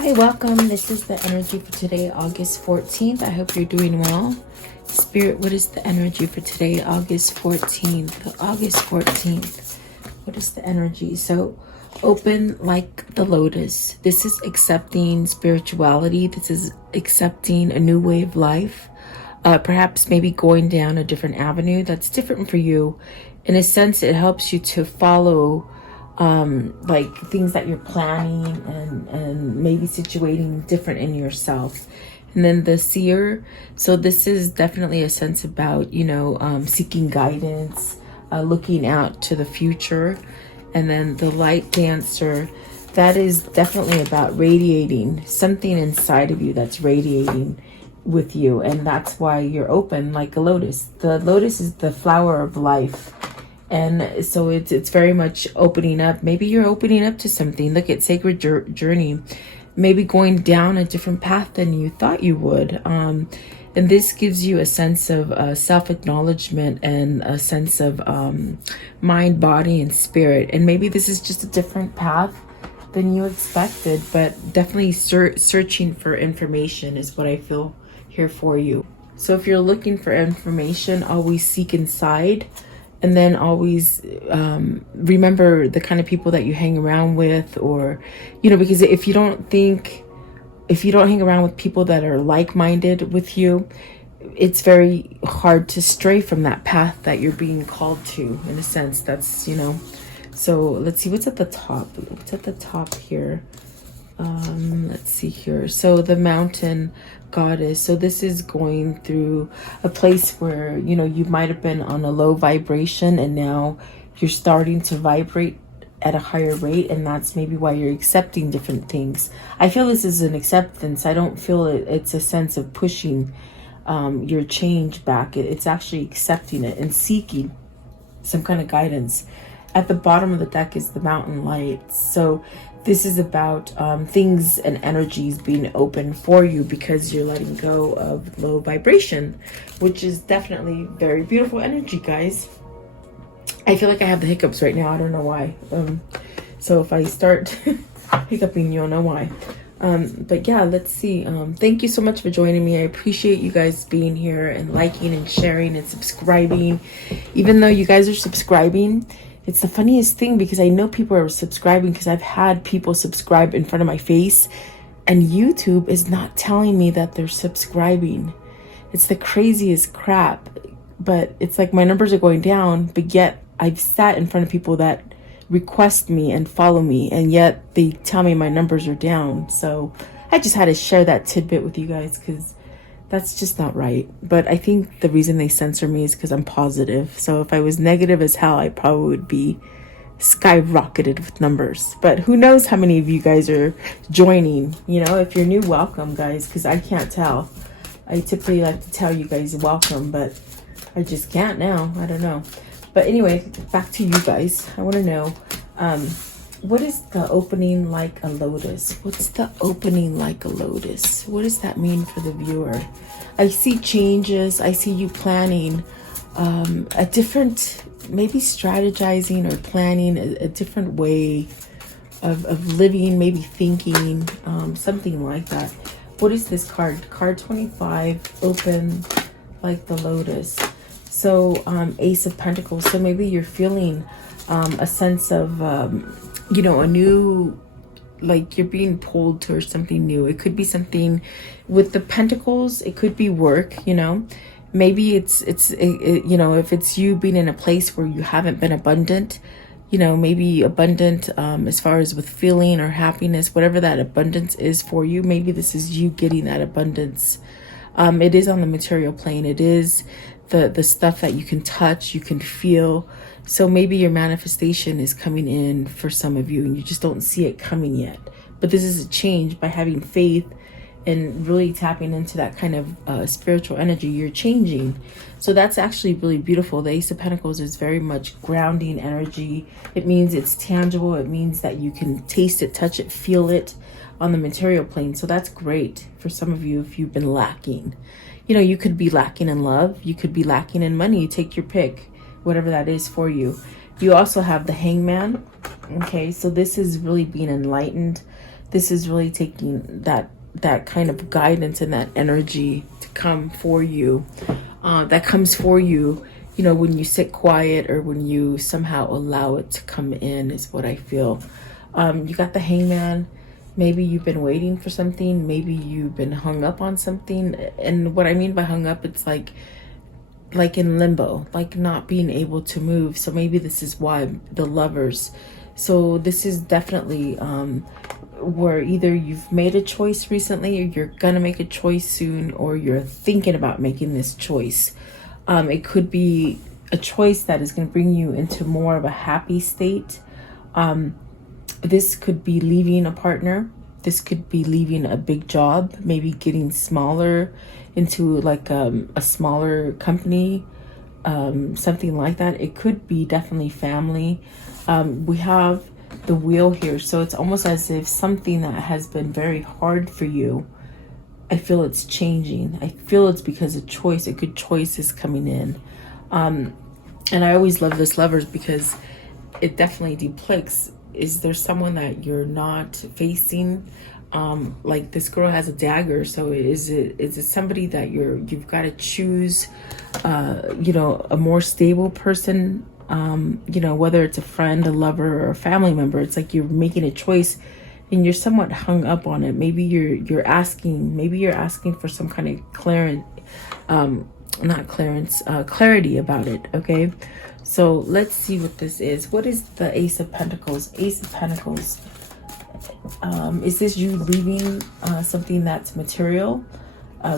Hi, welcome. This is the energy for today, August 14th. I hope you're doing well. Spirit, what is the energy for today, August 14th? August 14th. What is the energy? So, open like the lotus. This is accepting spirituality. This is accepting a new way of life. Perhaps maybe going down a different avenue that's different for you. In a sense, it helps you to follow like things that you're planning and maybe situating different in yourself. And then the seer, so this is definitely a sense about, seeking guidance, looking out to the future. And then the light dancer, that is definitely about radiating something inside of you that's radiating with you. And that's why you're open like a lotus. The lotus is the flower of life. And so it's very much opening up. Maybe you're opening up to something. Look at sacred journey. Maybe going down a different path than you thought you would. And this gives you a sense of self-acknowledgement and a sense of mind, body, and spirit. And maybe this is just a different path than you expected. But definitely searching for information is what I feel here for you. So if you're looking for information, always seek inside. And then always remember the kind of people that you hang around with, or, because if you don't hang around with people that are like-minded with you, it's very hard to stray from that path that you're being called to, in a sense. That's, so let's see what's at the top. What's at the top here? Let's see here. So the mountain goddess. So this is going through a place where, you might have been on a low vibration and now you're starting to vibrate at a higher rate. And that's maybe why you're accepting different things. I feel this is an acceptance. I don't feel it's a sense of pushing your change back. It's actually accepting it and seeking some kind of guidance. At the bottom of the deck is the mountain light. So this is about things and energies being open for you because you're letting go of low vibration, which is definitely very beautiful energy, guys. I feel like I have the hiccups right now. I don't know why. So if I start hiccuping, you'll know why. But yeah, let's see. Thank you so much for joining me. I appreciate you guys being here and liking and sharing and subscribing. Even though you guys are subscribing, it's the funniest thing because I know people are subscribing because I've had people subscribe in front of my face and YouTube is not telling me that they're subscribing. It's the craziest crap. But it's like my numbers are going down, but yet I've sat in front of people that request me and follow me, and yet they tell me my numbers are down. So I just had to share that tidbit with you guys because that's just not right. But I think the reason they censor me is because I'm positive. So if I was negative as hell, I probably would be skyrocketed with numbers. But who knows how many of you guys are joining. If you're new, welcome, guys, because I can't tell. I typically like to tell you guys welcome, but I just can't now. I don't know. But anyway, back to you guys. I want to know, what is the opening like a lotus? What's the opening like a lotus? What does that mean for the viewer? I see changes. I see you planning a different, maybe strategizing or planning a different way of living, maybe thinking, something like that. What is this card? Card 25, open like the lotus. So Ace of Pentacles. So maybe you're feeling a sense of, a new, like you're being pulled towards something new. It could be something with the Pentacles. It could be work, Maybe it's if it's you being in a place where you haven't been abundant, maybe abundant as far as with feeling or happiness, whatever that abundance is for you. Maybe this is you getting that abundance. It is on the material plane. It is the stuff that you can touch, you can feel. So maybe your manifestation is coming in for some of you and you just don't see it coming yet. But this is a change by having faith and really tapping into that kind of spiritual energy. You're changing. So that's actually really beautiful. The Ace of Pentacles is very much grounding energy. It means it's tangible. It means that you can taste it, touch it, feel it on the material plane. So that's great for some of you if you've been lacking. You could be lacking in love. You could be lacking in money. Take your pick, whatever that is for you. You also have the Hangman. Okay, so this is really being enlightened. this is really taking that kind of guidance and that energy to come for you. That comes for you, you know, when you sit quiet or when you somehow allow it to come in, is what I feel. You got the Hangman. Maybe you've been waiting for something. Maybe you've been hung up on something. And what I mean by hung up, it's like in limbo, like not being able to move. So maybe this is why the Lovers. So this is definitely where either you've made a choice recently, or you're gonna make a choice soon, or you're thinking about making this choice. It could be a choice that is going to bring you into more of a happy state. This could be leaving a partner. This could be leaving a big job, maybe getting smaller into like a smaller company, something like that. It could be definitely family. We have the Wheel here, so it's almost as if something that has been very hard for you, I feel it's changing. I feel it's because a choice, a good choice is coming in. And I always love this Lovers because it definitely depicts, is there someone that you're not facing? Like this girl has a dagger, so is it somebody that you've got to choose, you know, a more stable person, you know, whether it's a friend, a lover, or a family member. It's like you're making a choice and you're somewhat hung up on it. Maybe you're asking for some kind of clarity about it. Okay, so let's see what this is. What is the Ace of Pentacles? Ace of Pentacles. Is this you leaving something that's material,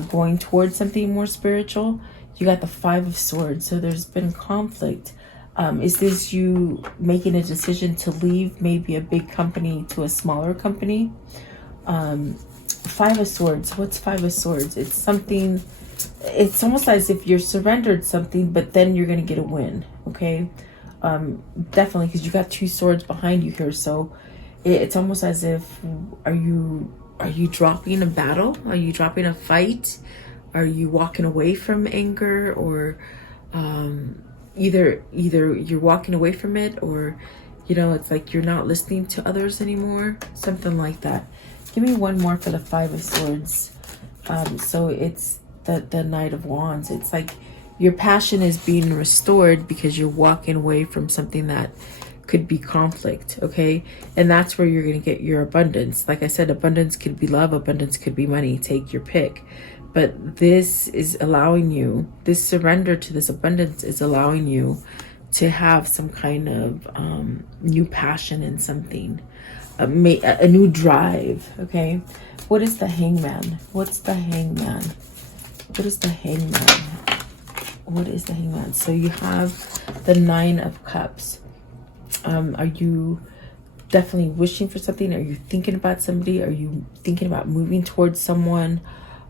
going towards something more spiritual? You got the Five of Swords, so there's been conflict. Is this you making a decision to leave maybe a big company to a smaller company? Five of Swords. What's Five of Swords? It's something, it's almost as if you're surrendered something, but then you're going to get a win. Okay. Definitely, because you got two swords behind you here. So it's almost as if, are you dropping a battle? Are you dropping a fight? Are you walking away from anger? Or either you're walking away from it, or you know, it's like you're not listening to others anymore, something like that. Give me one more for the Five of Swords. So it's the Knight of Wands. It's like your passion is being restored because you're walking away from something that could be conflict. Okay, and that's where you're going to get your abundance. Like I said, abundance could be love, abundance could be money, take your pick. But this is allowing you, this surrender to this abundance is allowing you to have some kind of new passion in something, a new drive. Okay, what is the Hangman? What's the Hangman? What is the Hangman? What is the Hangman? So you have the Nine of Cups. Are you definitely wishing for something? Are you thinking about somebody? Are you thinking about moving towards someone?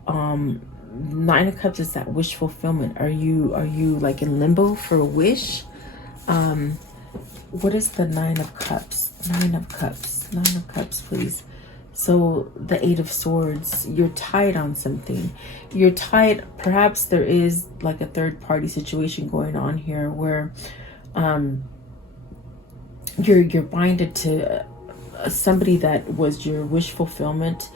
Nine of Cups is that wish fulfillment. Are you like in limbo for a wish? What is the Nine of Cups? Nine of Cups. Nine of Cups, please. So the Eight of Swords, you're tied on something. You're tied, perhaps there is like a third party situation going on here where you're binded to somebody that was your wish fulfillment.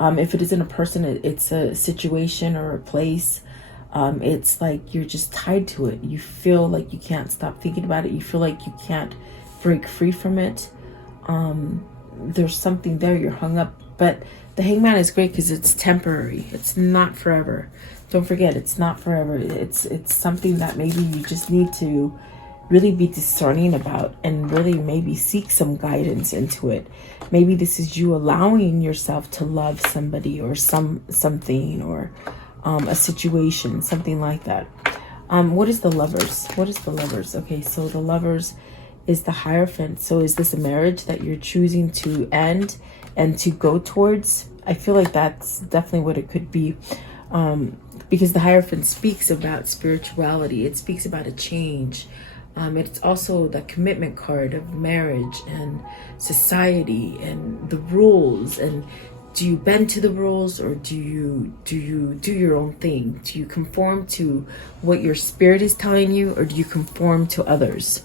If it isn't a person, it's a situation or a place. It's like you're just tied to it. You feel like you can't stop thinking about it. You feel like you can't break free from it. There's something there, you're hung up. But the Hangman is great because it's temporary. It's not forever. Don't forget, it's not forever. It's something that maybe you just need to really be discerning about and really maybe seek some guidance into it. Maybe this is you allowing yourself to love somebody or something or a situation, something like that. What is the Lovers? What is the Lovers? Okay, so the Lovers is the Hierophant. So is this a marriage that you're choosing to end and to go towards? I feel like that's definitely what it could be, because the Hierophant speaks about spirituality. It speaks about a change. It's also the commitment card of marriage and society and the rules. And do you bend to the rules, or do you do your own thing? Do you conform to what your spirit is telling you, or do you conform to others?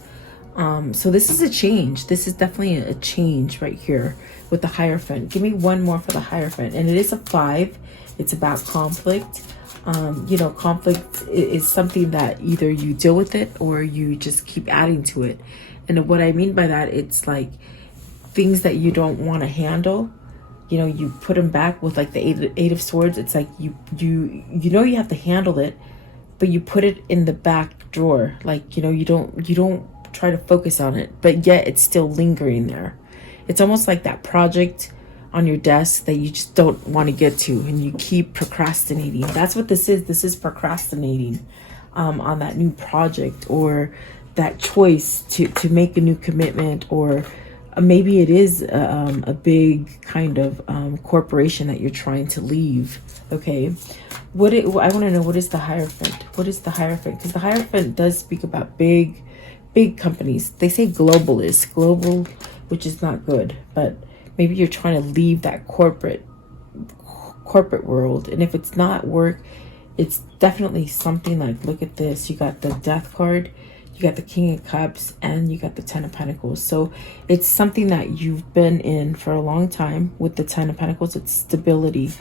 So this is a change. This is definitely a change right here with the Hierophant. Give me one more for the Hierophant. And it is a 5. It's about conflict. You know, conflict is something that either you deal with it or you just keep adding to it. And what I mean by that, it's like things that you don't want to handle. You know, you put them back with like the eight of Swords. It's like you know you have to handle it, but you put it in the back drawer. Like, you know, you don't try to focus on it, but yet it's still lingering there. It's almost like that project on your desk that you just don't want to get to, and you keep procrastinating. That's what this is. This is procrastinating on that new project, or that choice to make a new commitment, or maybe it is a big kind of corporation that you're trying to leave. Okay, I want to know, what is the Hierophant? What is the Hierophant? Because the Hierophant does speak about big companies. They say global, which is not good, but maybe you're trying to leave that corporate world. And if it's not work, it's definitely something like, look at this. You got the Death card, you got the King of Cups, and you got the Ten of Pentacles. So it's something that you've been in for a long time. With the Ten of Pentacles, it's stability.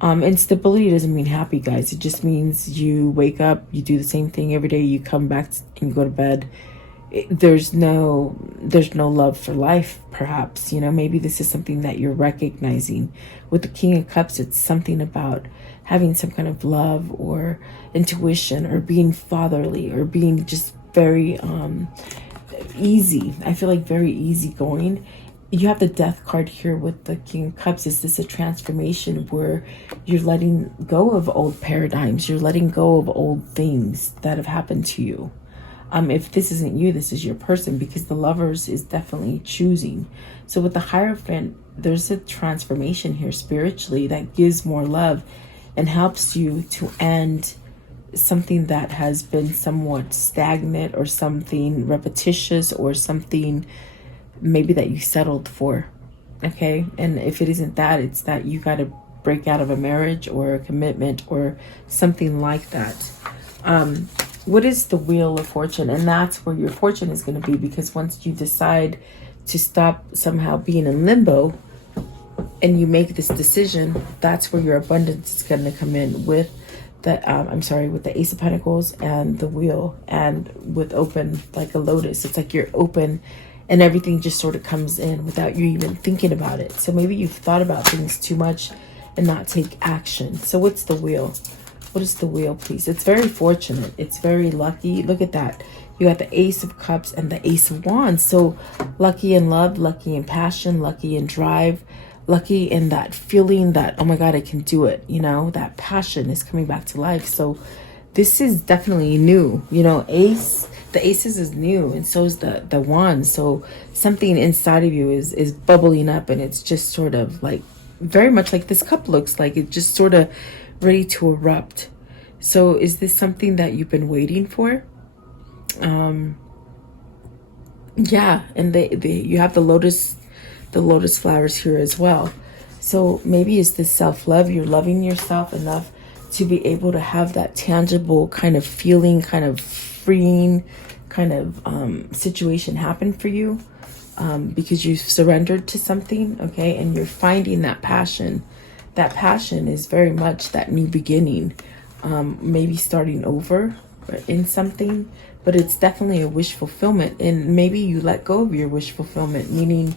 And stability doesn't mean happy, guys. It just means you wake up, you do the same thing every day, you come back and you go to bed. There's no love for life, perhaps. You know, maybe this is something that you're recognizing. With the King of Cups, it's something about having some kind of love or intuition, or being fatherly, or being just very easy. I feel like very easygoing. You have the Death card here with the King of Cups. Is this a transformation where you're letting go of old paradigms? You're letting go of old things that have happened to you. If this isn't you, this is your person, because the Lovers is definitely choosing. So with the Hierophant, there's a transformation here spiritually that gives more love and helps you to end something that has been somewhat stagnant, or something repetitious, or something maybe that you settled for. Okay, and if it isn't that, it's that you got to break out of a marriage or a commitment or something like that. What is the Wheel of Fortune? And that's where your fortune is going to be, because once you decide to stop somehow being in limbo and you make this decision, that's where your abundance is going to come in with the with the Ace of Pentacles and the Wheel, and with open, like a lotus. It's like you're open and everything just sort of comes in without you even thinking about it. So maybe you've thought about things too much and not take action. So what's the Wheel? What is the Wheel, please? It's very fortunate. It's very lucky. Look at that. You got the Ace of Cups and the Ace of Wands. So lucky in love, lucky in passion, lucky in drive, lucky in that feeling that, oh my God, I can do it. You know, that passion is coming back to life. So this is definitely new. You know, the Aces is new, and so is the Wands. So something inside of you is bubbling up, and it's just sort of like, very much like this cup looks like. It's just sort of ready to erupt. So is this something that you've been waiting for? Yeah, and you have the lotus flowers here as well. So maybe it's this self-love. You're loving yourself enough to be able to have that tangible kind of feeling, kind of freeing kind of situation happen for you, because you've surrendered to something. Okay, and you're finding that passion. That passion is very much that new beginning, maybe starting over in something, but it's definitely a wish fulfillment. And maybe you let go of your wish fulfillment, meaning,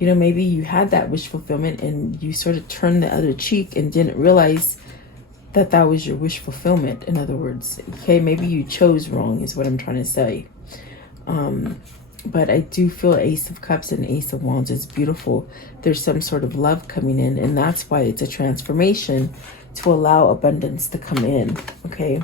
you know, maybe you had that wish fulfillment and you sort of turned the other cheek and didn't realize that that was your wish fulfillment. In other words, okay, maybe you chose wrong is what I'm trying to say. But I do feel Ace of Cups and Ace of Wands is beautiful. There's some sort of love coming in, and that's why it's a transformation, to allow abundance to come in. Okay,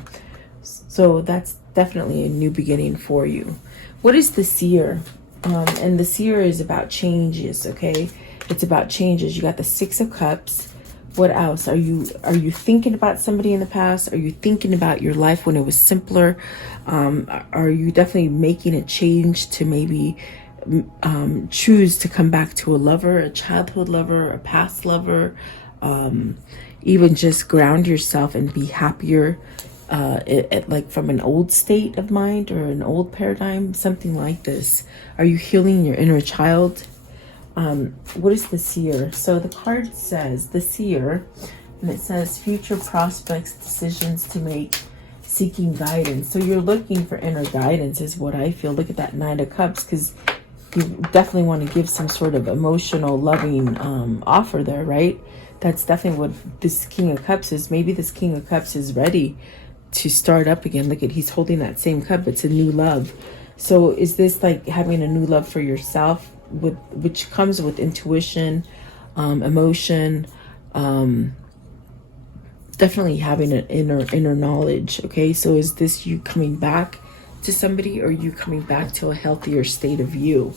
so that's definitely a new beginning for you. What is the Seer? And the Seer is about changes. Okay, it's about changes. You got the Six of Cups. What else? Are you thinking about somebody in the past? Are you thinking about your life when it was simpler? Are you definitely making a change to maybe choose to come back to a lover, a childhood lover, a past lover, even just ground yourself and be happier like from an old state of mind or an old paradigm, something like this. Are you healing your inner child? What is the seer? So the card says the seer, and it says future prospects, decisions to make, seeking guidance. So you're looking for inner guidance is what I feel. Look at that Nine of Cups, because you definitely want to give some sort of emotional, loving offer there, right? That's definitely what this King of Cups is. Maybe this King of Cups is ready to start up again. Look at, he's holding that same cup. It's a new love. So is this like having a new love for yourself, with which comes with intuition, emotion, definitely having an inner knowledge. Okay, so is this you coming back to somebody, or you coming back to a healthier state of you?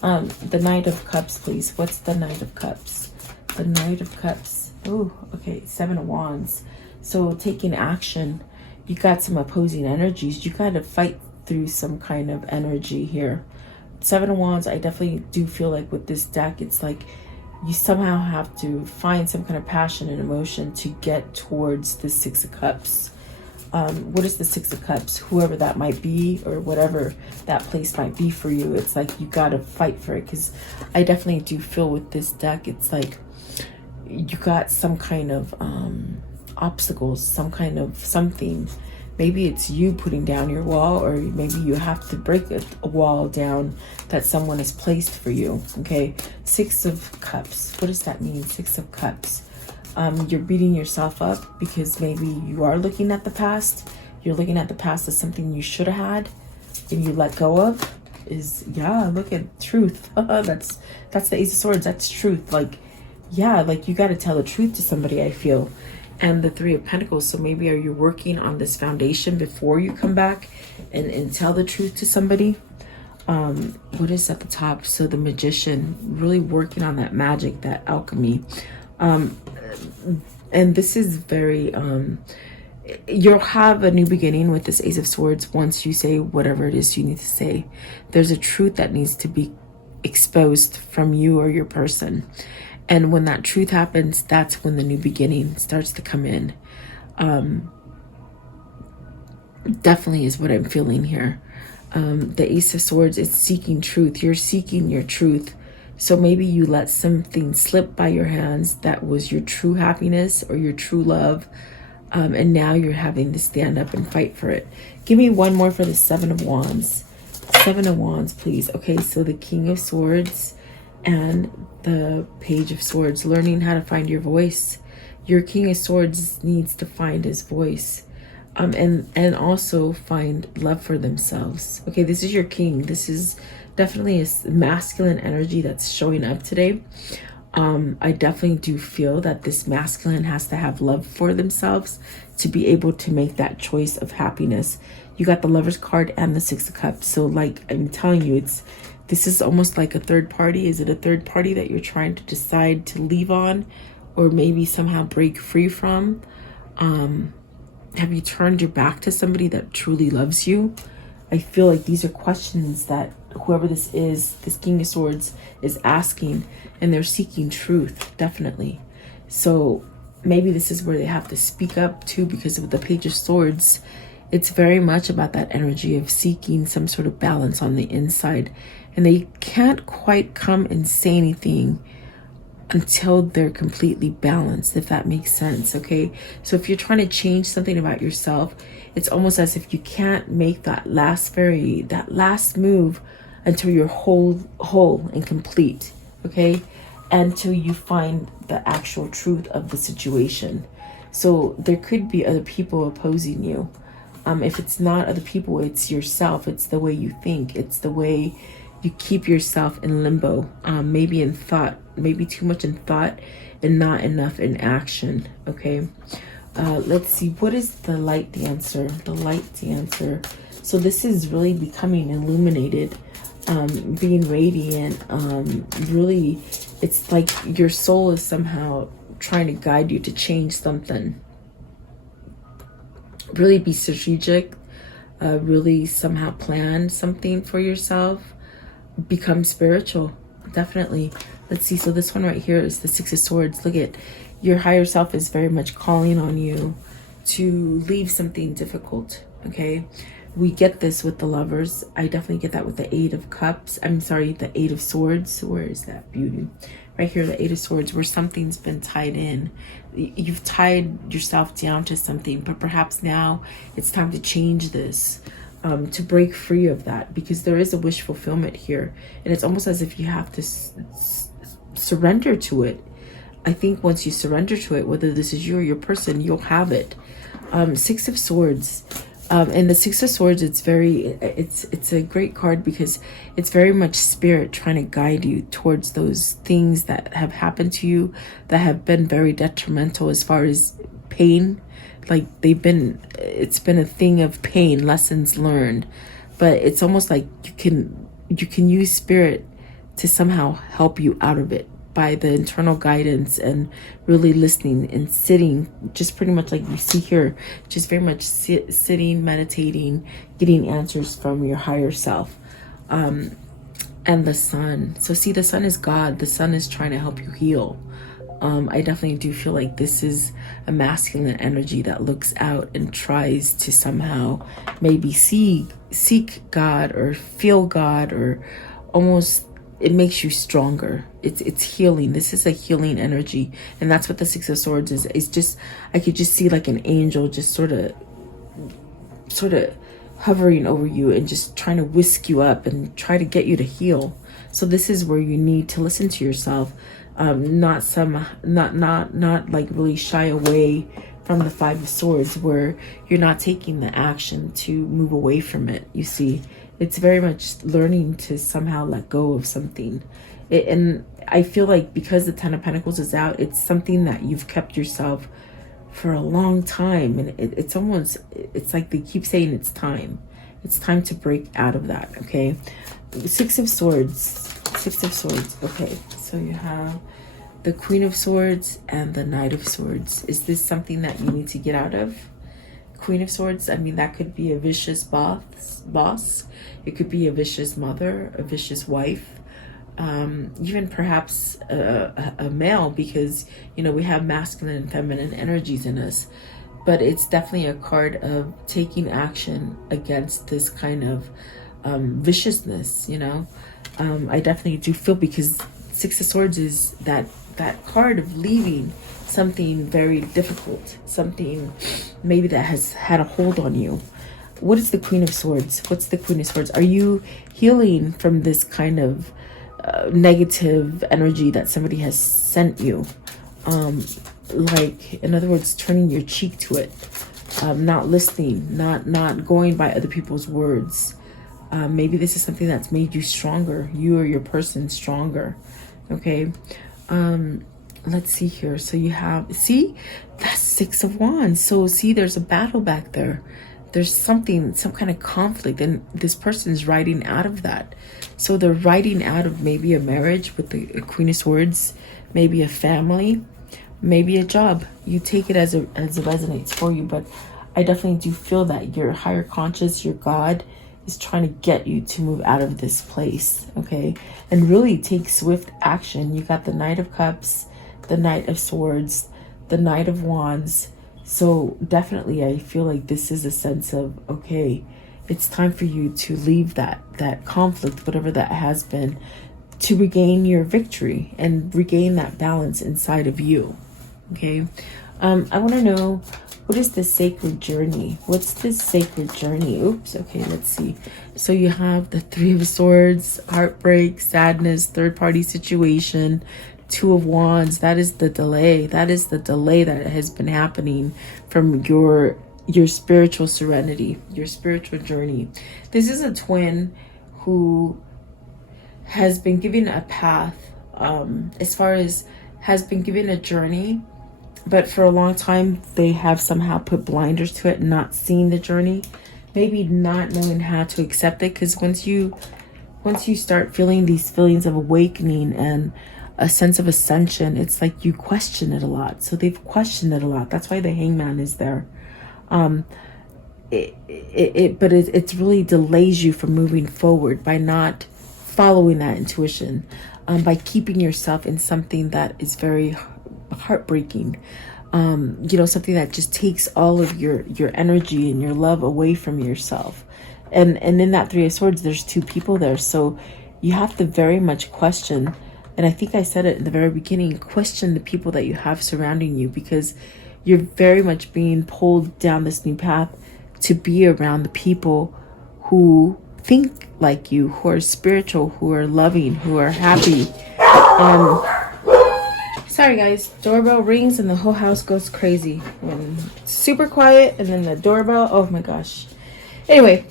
The Knight of Cups, please. What's the Knight of Cups? The Knight of Cups. Oh, okay. Seven of Wands. So taking action. You got some opposing energies. You got to fight through some kind of energy here. Seven of Wands, I definitely do feel like with this deck, it's like you somehow have to find some kind of passion and emotion to get towards the Six of Cups. What is the Six of Cups? Whoever that might be, or whatever that place might be for you, it's like you got to fight for it. Because I definitely do feel with this deck, it's like you got some kind of obstacles, some kind of something. Maybe it's you putting down your wall, or maybe you have to break a wall down that someone has placed for you. Okay, Six of Cups. What does that mean? Six of Cups. You're beating yourself up because maybe you are looking at the past. You're looking at the past as something you should have had and you let go of. Yeah, look at truth. That's the Ace of Swords. That's truth. Like, yeah, like you got to tell the truth to somebody, I feel. And the Three of Pentacles. So maybe are you working on this foundation before you come back and tell the truth to somebody? What is at the top? So the Magician, really working on that magic, that alchemy. And this is very, you'll have a new beginning with this Ace of Swords once you say whatever it is you need to say. There's a truth that needs to be exposed from you or your person. And when that truth happens, that's when the new beginning starts to come in. Definitely is what I'm feeling here. The Ace of Swords is seeking truth. You're seeking your truth. So maybe you let something slip by your hands that was your true happiness or your true love. And now you're having to stand up and fight for it. Give me one more for the Seven of Wands. Seven of Wands, please. Okay, so the King of Swords and the Page of Swords, learning how to find your voice. Your King of Swords needs to find his voice, and also find love for themselves. Okay, this is your king. This is definitely a masculine energy that's showing up today. I definitely do feel that this masculine has to have love for themselves to be able to make that choice of happiness. You got the Lover's card and the Six of Cups. So like I'm telling you, this is almost like a third party. Is it a third party that you're trying to decide to leave on, or maybe somehow break free from? Have you turned your back to somebody that truly loves you? I feel like these are questions that whoever this is, this King of Swords, is asking, and they're seeking truth, definitely. So maybe this is where they have to speak up too, because of the Page of Swords. It's very much about that energy of seeking some sort of balance on the inside. And they can't quite come and say anything until they're completely balanced, if that makes sense. Okay, so if you're trying to change something about yourself, it's almost as if you can't make that last move until you're whole and complete. Okay, until you find the actual truth of the situation. So there could be other people opposing you. If it's not other people, it's yourself. It's the way you think. It's the way you keep yourself in limbo, maybe in thought, maybe too much in thought and not enough in action. Okay, let's see, what is the Light Dancer? The Light Dancer. So this is really becoming illuminated, being radiant. Really, it's like your soul is somehow trying to guide you to change something. Really be strategic, really somehow plan something for yourself. Become spiritual, definitely. Let's see, so this one right here is the Six of Swords. Look at your higher self is very much calling on you to leave something difficult, okay? We get this with the Lovers. I definitely get that with the Eight of Cups. I'm sorry, the Eight of Swords. Where is that? Beauty. Right here, the Eight of Swords, where something's been tied in. You've tied yourself down to something, but perhaps now it's time to change this, to break free of that, because there is a wish fulfillment here. And it's almost as if you have to surrender to it. I think once you surrender to it, whether this is you or your person, you'll have it. Six of Swords. And the Six of Swords, it's a great card because it's very much spirit trying to guide you towards those things that have happened to you that have been very detrimental as far as pain. Like it's been a thing of pain, lessons learned, but it's almost like you can use spirit to somehow help you out of it by the internal guidance and really listening and sitting, just pretty much like you see here, just very much sitting, meditating, getting answers from your higher self. And the Sun. So see, the Sun is God. The Sun is trying to help you heal. I definitely do feel like this is a masculine energy that looks out and tries to somehow maybe seek God or feel God, or almost it makes you stronger. It's healing. This is a healing energy, and that's what the Six of Swords is. It's just, I could just see like an angel just sort of hovering over you and just trying to whisk you up and try to get you to heal. So this is where you need to listen to yourself, not like really shy away from the Five of Swords, where you're not taking the action to move away from it. You see, it's very much learning to somehow let go of something. And I feel like because the Ten of Pentacles is out, it's something that you've kept yourself for a long time. And it's like they keep saying it's time. It's time to break out of that, okay? Six of Swords. Okay, so you have the Queen of Swords and the Knight of Swords. Is this something that you need to get out of? Queen of Swords, I mean, that could be a vicious boss. It could be a vicious mother, a vicious wife, even perhaps a male, because, you know, we have masculine and feminine energies in us. But it's definitely a card of taking action against this kind of viciousness, you know. I definitely do feel, because Six of Swords is that card of leaving something very difficult, something maybe that has had a hold on you. What is the Queen of Swords? What's the Queen of Swords? Are you healing from this kind of negative energy that somebody has sent you? Like, in other words, turning your cheek to it, not listening, not going by other people's words. Maybe this is something that's made you stronger, you or your person stronger. Okay. Let's see here. So you have, see, that's Six of Wands. So see, there's a battle back there. There's some kind of conflict, and this person's riding out of that. So they're riding out of maybe a marriage with the Queen of Swords, maybe a family, maybe a job. You take it as it resonates for you, but I definitely do feel that your higher conscious, your God, is trying to get you to move out of this place, okay? And really take swift action. You got the Knight of Cups, the Knight of Swords, the Knight of Wands. So definitely I feel like this is a sense of, okay, it's time for you to leave that conflict, whatever that has been, to regain your victory and regain that balance inside of you, okay? I want to know, what is the sacred journey? What's this sacred journey? Oops, okay, let's see. So you have the Three of Swords, heartbreak, sadness, third-party situation, Two of Wands. That is the delay. That is the delay that has been happening from your spiritual serenity, your spiritual journey. This is a twin who has been given a path, as far as has been given a journey, but for a long time they have somehow put blinders to it, not seeing the journey, maybe not knowing how to accept it. Because once you start feeling these feelings of awakening and a sense of ascension, it's like you question it a lot. So they've questioned it a lot. That's why the Hangman is there. It really delays you from moving forward by not following that intuition, by keeping yourself in something that is very heartbreaking. you know, something that just takes all of your energy and your love away from yourself. And in that Three of Swords, there's two people there. So you have to very much question, and I think I said it in the very beginning, question the people that you have surrounding you, because you're very much being pulled down this new path to be around the people who think like you, who are spiritual, who are loving, who are happy. Sorry guys, doorbell rings and the whole house goes crazy. When it's super quiet and then the doorbell, oh my gosh. Anyway,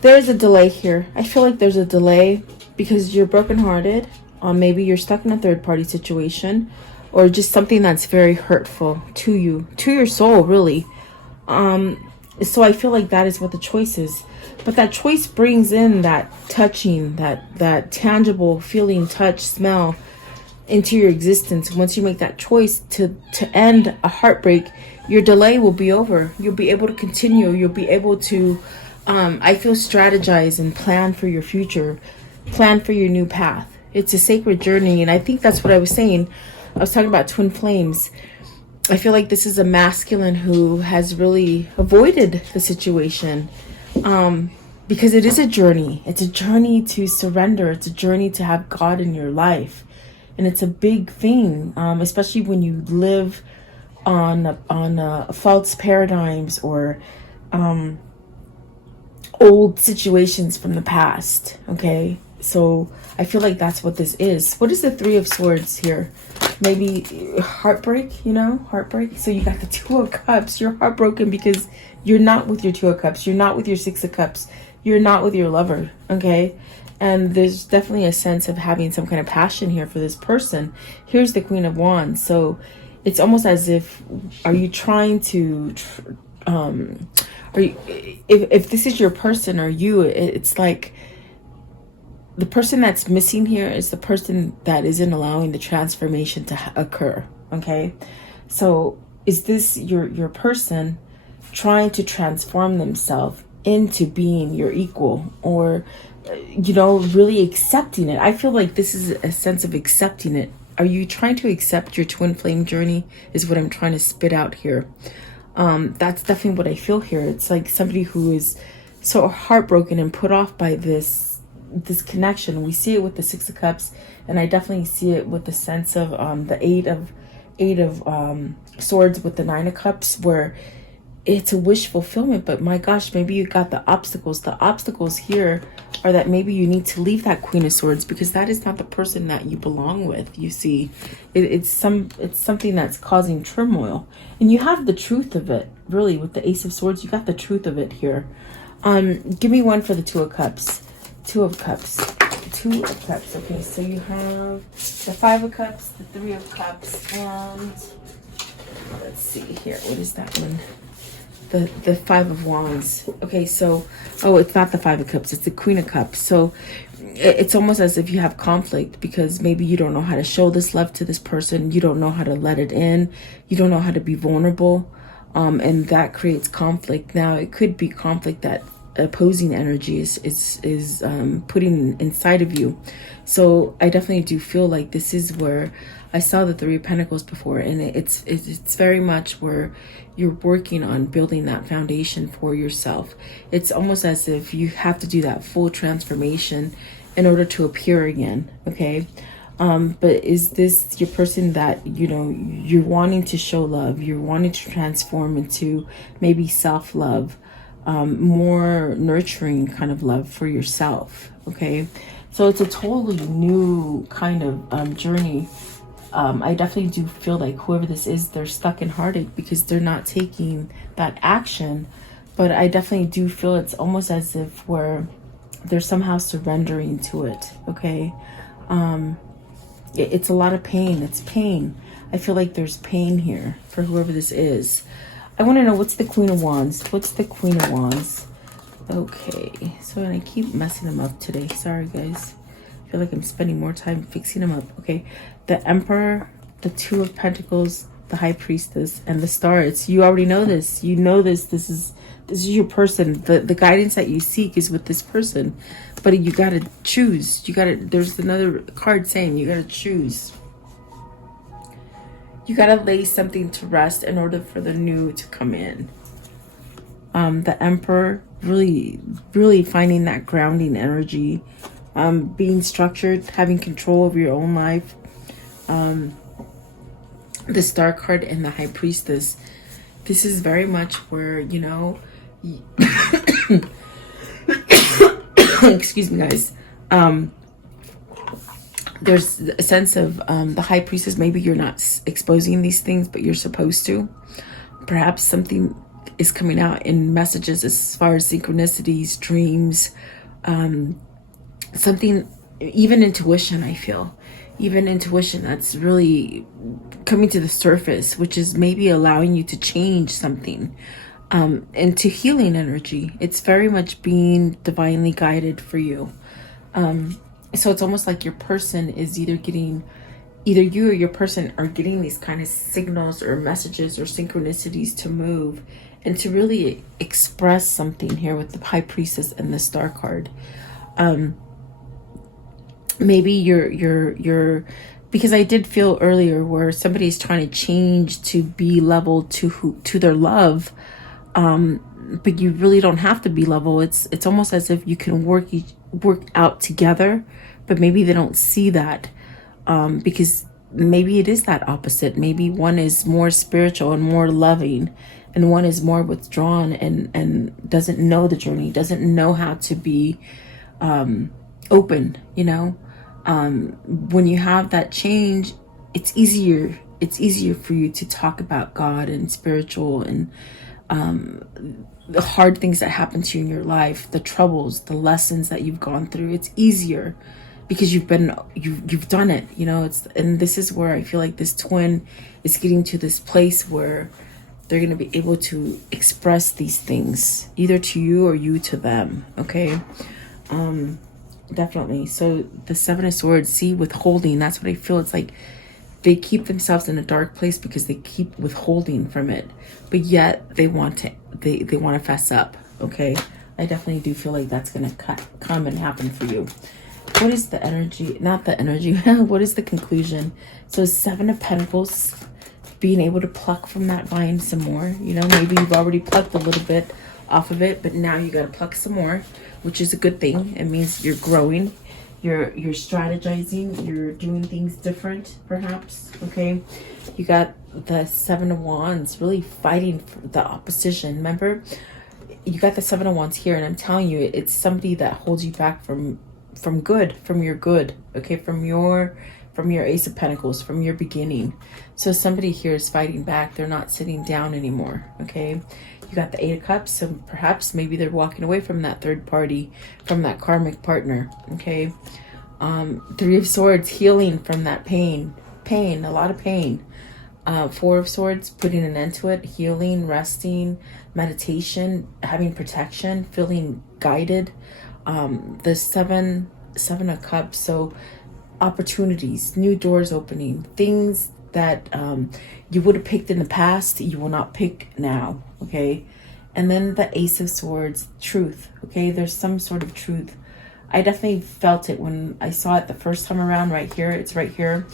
there's a delay here. I feel like there's a delay because you're brokenhearted. Maybe you're stuck in a third party situation, or just something that's very hurtful to you, to your soul, really. So I feel like that is what the choice is. But that choice brings in that touching, that tangible feeling, touch, smell into your existence. Once you make that choice to end a heartbreak, your delay will be over. You'll be able to continue. You'll be able to, I feel, strategize and plan for your future, plan for your new path. It's a sacred journey. And I think that's what I was saying. I was talking about twin flames. I feel like this is a masculine who has really avoided the situation, because it is a journey. It's a journey to surrender. It's a journey to have God in your life. And it's a big thing, especially when you live on false paradigms or old situations from the past. Okay, so I feel like that's what this is. What is the Three of Swords here? Maybe heartbreak, you know, heartbreak. So you got the Two of Cups. You're heartbroken because you're not with your Two of Cups. You're not with your Six of Cups. You're not with your lover. Okay. And there's definitely a sense of having some kind of passion here for this person. Here's the Queen of Wands. So it's almost as if, are you trying to, if this is your person or you, it's like the person that's missing here is the person that isn't allowing the transformation to occur. Okay. So is this your person trying to transform themselves into being your equal, or you know, really accepting it? I feel like this is a sense of accepting it. Are you trying to accept your twin flame journey is what I'm trying to spit out here. That's definitely what I feel here. It's like somebody who is so heartbroken and put off by this connection. We see it with the Six of Cups, and I definitely see it with the sense of the eight of Swords with the Nine of Cups, where it's a wish fulfillment. But my gosh, maybe you got the obstacles. The obstacles here are that maybe you need to leave that Queen of Swords, because that is not the person that you belong with. You see, it's something that's causing turmoil, and you have the truth of it. Really, with the Ace of Swords, you got the truth of it here. Give me one for the Two of Cups. Two of Cups. Two of Cups. Okay, so you have the Five of Cups, the Three of Cups, and let's see here. What is that one? The Five of Wands. Okay, so, oh, it's not the Five of Cups, it's the Queen of Cups. So it's almost as if you have conflict, because maybe you don't know how to show this love to this person. You don't know how to let it in. You don't know how to be vulnerable. And that creates conflict. Now, it could be conflict that opposing energy is putting inside of you. So I definitely do feel like this is where I saw the Three of Pentacles before, and it's very much where you're working on building that foundation for yourself. It's almost as if you have to do that full transformation in order to appear again. Okay. But is this your person that, you know, you're wanting to show love, you're wanting to transform into maybe self-love, more nurturing kind of love for yourself? Okay. So it's a totally new kind of journey. I definitely do feel like whoever this is, they're stuck in heartache because they're not taking that action. But I definitely do feel it's almost as if where they're somehow surrendering to it. Okay. It's a lot of pain. It's pain. I feel like there's pain here for whoever this is. I want to know, what's the Queen of Wands? What's the Queen of Wands? Okay. So I keep messing them up today. Sorry, guys. I feel like I'm spending more time fixing them up. Okay. The Emperor, the Two of Pentacles, the High Priestess, and the Star. You already know this. You know this. This is your person. The guidance that you seek is with this person. But you got to choose. There's another card saying you got to choose. You got to lay something to rest in order for the new to come in. The Emperor, really, really finding that grounding energy. Being structured, having control over your own life. The Star card and the High Priestess. This is very much where, you know, excuse me, guys. There's a sense of the High Priestess. Maybe you're not exposing these things, but you're supposed to. Perhaps something is coming out in messages as far as synchronicities, dreams, something, even intuition. I feel even intuition that's really coming to the surface, which is maybe allowing you to change something, into healing energy. It's very much being divinely guided for you. So it's almost like your person is either you or your person are getting these kind of signals or messages or synchronicities to move and to really express something here with the High Priestess and the Star card. Maybe you're because I did feel earlier where somebody's trying to change to be level to their love, but you really don't have to be level. It's almost as if you can work out together, but maybe they don't see that, because maybe it is that opposite. Maybe one is more spiritual and more loving, and one is more withdrawn and doesn't know the journey, doesn't know how to be open, you know. When you have that change, it's easier for you to talk about God and spiritual and the hard things that happen to you in your life, the troubles, the lessons that you've gone through. It's easier because you've done it, you know. And this is where I feel like this twin is getting to this place where they're going to be able to express these things either to you or you to them. Okay. Definitely. So the Seven of Swords, see, withholding, that's what I feel. It's like they keep themselves in a dark place because they keep withholding from it, but yet they want to fess up. Okay. I definitely do feel like that's going to come and happen for you. What is the energy? Not the energy. What is the conclusion? So Seven of Pentacles, being able to pluck from that vine some more. You know, maybe you've already plucked a little bit off of it, but now you got to pluck some more, which is a good thing. It means you're growing, you're strategizing, you're doing things different, perhaps. Okay. You got the Seven of Wands, really fighting for the opposition. Remember, you got the Seven of Wands here, and I'm telling you, it's somebody that holds you back from your good. Okay, from your Ace of Pentacles, from your beginning. So somebody here is fighting back. They're not sitting down anymore. Okay. You got the Eight of Cups, so perhaps maybe they're walking away from that third party, from that karmic partner. Okay. Three of Swords, healing from that pain, a lot of pain. Four of Swords, putting an end to it, healing, resting, meditation, having protection, feeling guided. The seven of Cups, so opportunities, new doors opening, things that you would have picked in the past, you will not pick now. Okay. And then the Ace of Swords, truth. Okay, there's some sort of truth. I definitely felt it when I saw it the first time around. Right here, it's right here.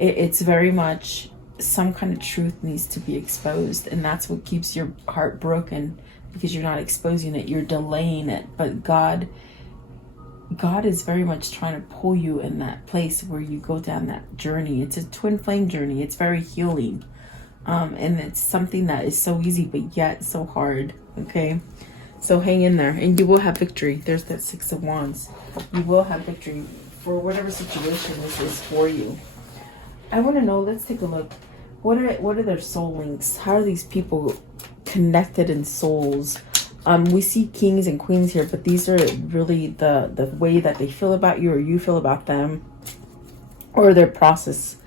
It's very much some kind of truth needs to be exposed, and that's what keeps your heart broken, because you're not exposing it, you're delaying it. But God is very much trying to pull you in that place where you go down that journey. It's a twin flame journey. It's very healing. And it's something that is so easy, but yet so hard. Okay. So hang in there and you will have victory. There's that Six of Wands. You will have victory for whatever situation this is for you. I want to know, let's take a look. What are their soul links? How are these people connected in souls? We see kings and queens here, but these are really the way that they feel about you or you feel about them, or their process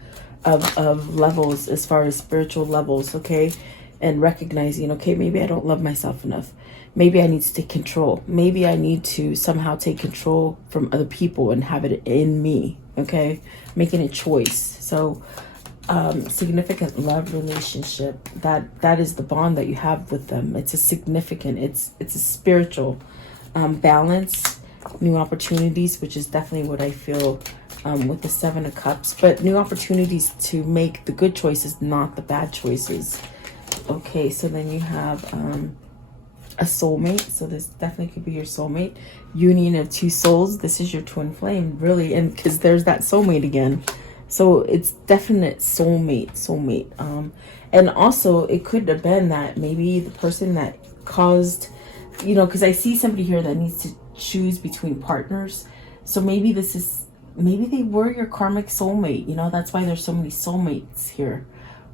of levels as far as spiritual levels. Okay. And recognizing, okay, maybe I don't love myself enough. Maybe I need to take control. Maybe I need to somehow take control from other people and have it in me. Okay. Making a choice. So significant love relationship, that is the bond that you have with them. It's a significant, it's a spiritual balance, new opportunities, which is definitely what I feel with the Seven of Cups, but new opportunities to make the good choices, not the bad choices. Okay, so then you have a soulmate. So this definitely could be your soulmate. Union of two souls. This is your twin flame, really, and because there's that soulmate again. So it's definite soulmate. And also it could have been that maybe the person that caused, you know, because I see somebody here that needs to choose between partners. So maybe maybe they were your karmic soulmate. You know, that's why there's so many soulmates here.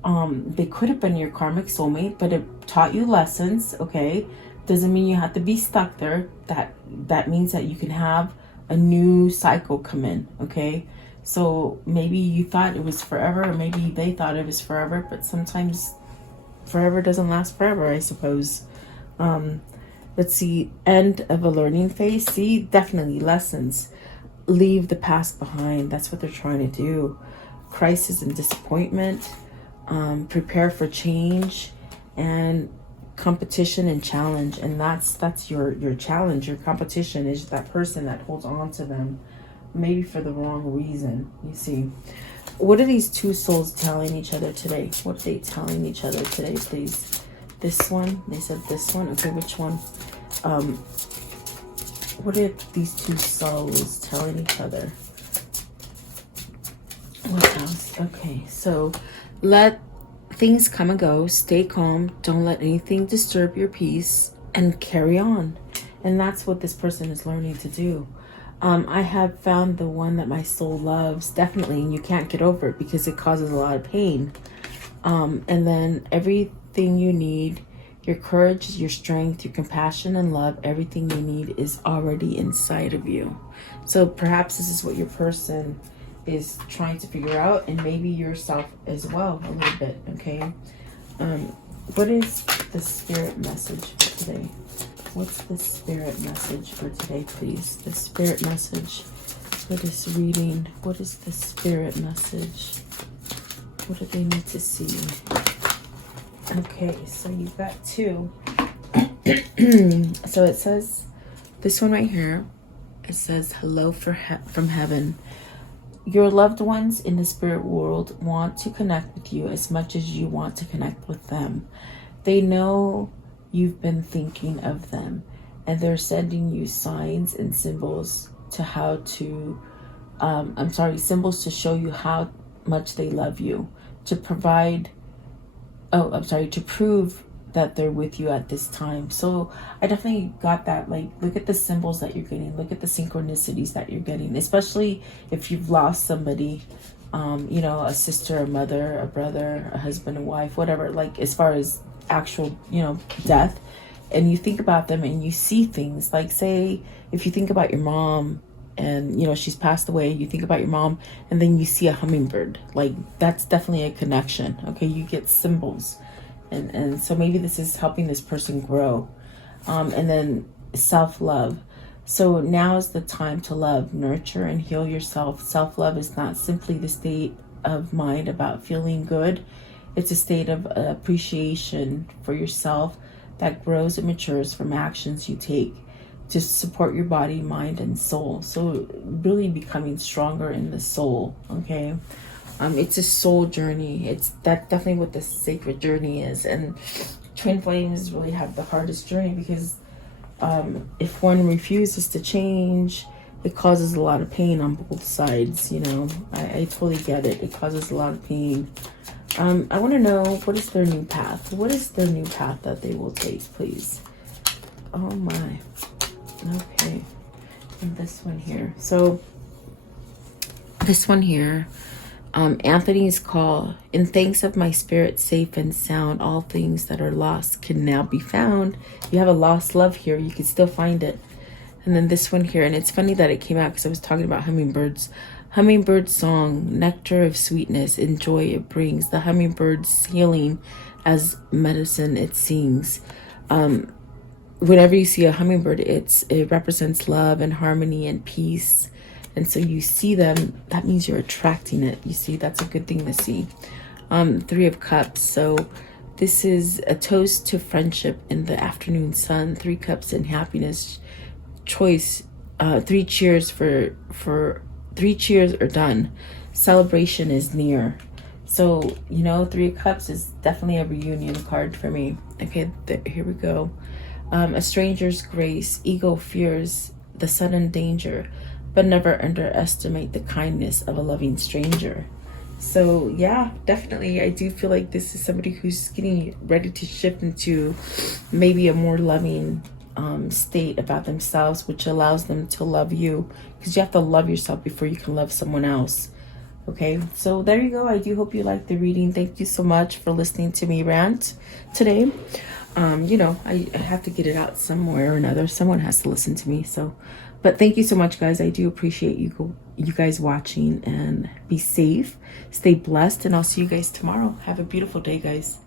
They could have been your karmic soulmate, but it taught you lessons. Okay, doesn't mean you have to be stuck there. That means that you can have a new cycle come in. Okay, so maybe you thought it was forever, or maybe they thought it was forever, but sometimes forever doesn't last forever, I suppose. Let's see, end of a learning phase. See, definitely lessons. Leave the past behind. That's what they're trying to do. Crisis and disappointment. Prepare for change, and competition and challenge. And that's your challenge. Your competition is that person that holds on to them, maybe for the wrong reason. You see, what are these two souls telling each other today? What are they telling each other today, please? This one, they said this one. Okay, which one? What are these two souls telling each other? What else? Okay, so let things come and go. Stay calm. Don't let anything disturb your peace, and carry on. And that's what this person is learning to do. I have found the one that my soul loves, definitely, and you can't get over it because it causes a lot of pain. And then everything you need, your courage, your strength, your compassion and love, everything you need is already inside of you. So perhaps this is what your person is trying to figure out, and maybe yourself as well, a little bit. Okay, what is the spirit message for today? What's the spirit message for today, please? The spirit message for this reading. What is the spirit message? What do they need to see? Okay, so you've got two. So it says, this one right here, it says, hello from heaven. Your loved ones in the spirit world want to connect with you as much as you want to connect with them. They know you've been thinking of them, and they're sending you signs and symbols to symbols to show you how much they love you, to prove that they're with you at this time. So I definitely got that. Like, look at the symbols that you're getting, look at the synchronicities that you're getting, especially if you've lost somebody, you know, a sister, a mother, a brother, a husband, a wife, whatever, like as far as actual, you know, death. And you think about them and you see things, like, say if you think about your mom and, you know, she's passed away, you think about your mom and then you see a hummingbird, like that's definitely a connection. Okay, you get symbols. And so maybe this is helping this person grow. And then self-love. So now is the time to love, nurture, and heal yourself. Self-love is not simply the state of mind about feeling good. It's a state of appreciation for yourself that grows and matures from actions you take to support your body, mind, and soul. So really becoming stronger in the soul, okay? It's a soul journey. It's definitely what the sacred journey is. And twin flames really have the hardest journey because if one refuses to change, it causes a lot of pain on both sides, you know. I totally get it. It causes a lot of pain. I want to know, what is their new path? What is their new path that they will take, please? Oh my. Okay. And this one here. So this one here, Anthony's call. In thanks of my spirit safe and sound, all things that are lost can now be found. You have a lost love here, you can still find it. And then this one here, and it's funny that it came out because I was talking about hummingbirds. Hummingbird song, nectar of sweetness and joy it brings. The hummingbird's healing as medicine it sings. Whenever you see a hummingbird, it represents love and harmony and peace. And so you see them, that means you're attracting it. You see, that's a good thing to see. Three of Cups. So this is a toast to friendship in the afternoon sun. 3 cups and happiness. Choice. 3 cheers for 3 cheers are done. Celebration is near. So, you know, 3 of Cups is definitely a reunion card for me. Okay, here we go. A stranger's grace. Ego fears the sudden danger, but never underestimate the kindness of a loving stranger. So yeah, definitely I do feel like this is somebody who's getting ready to shift into maybe a more loving state about themselves, which allows them to love you, because you have to love yourself before you can love someone else. Okay, so there you go. I do hope you liked the reading. Thank you so much for listening to me rant today. You know, I have to get it out somewhere or another. Someone has to listen to me. So, but thank you so much, guys. I do appreciate you guys watching, and be safe, stay blessed, and I'll see you guys tomorrow. Have a beautiful day, guys.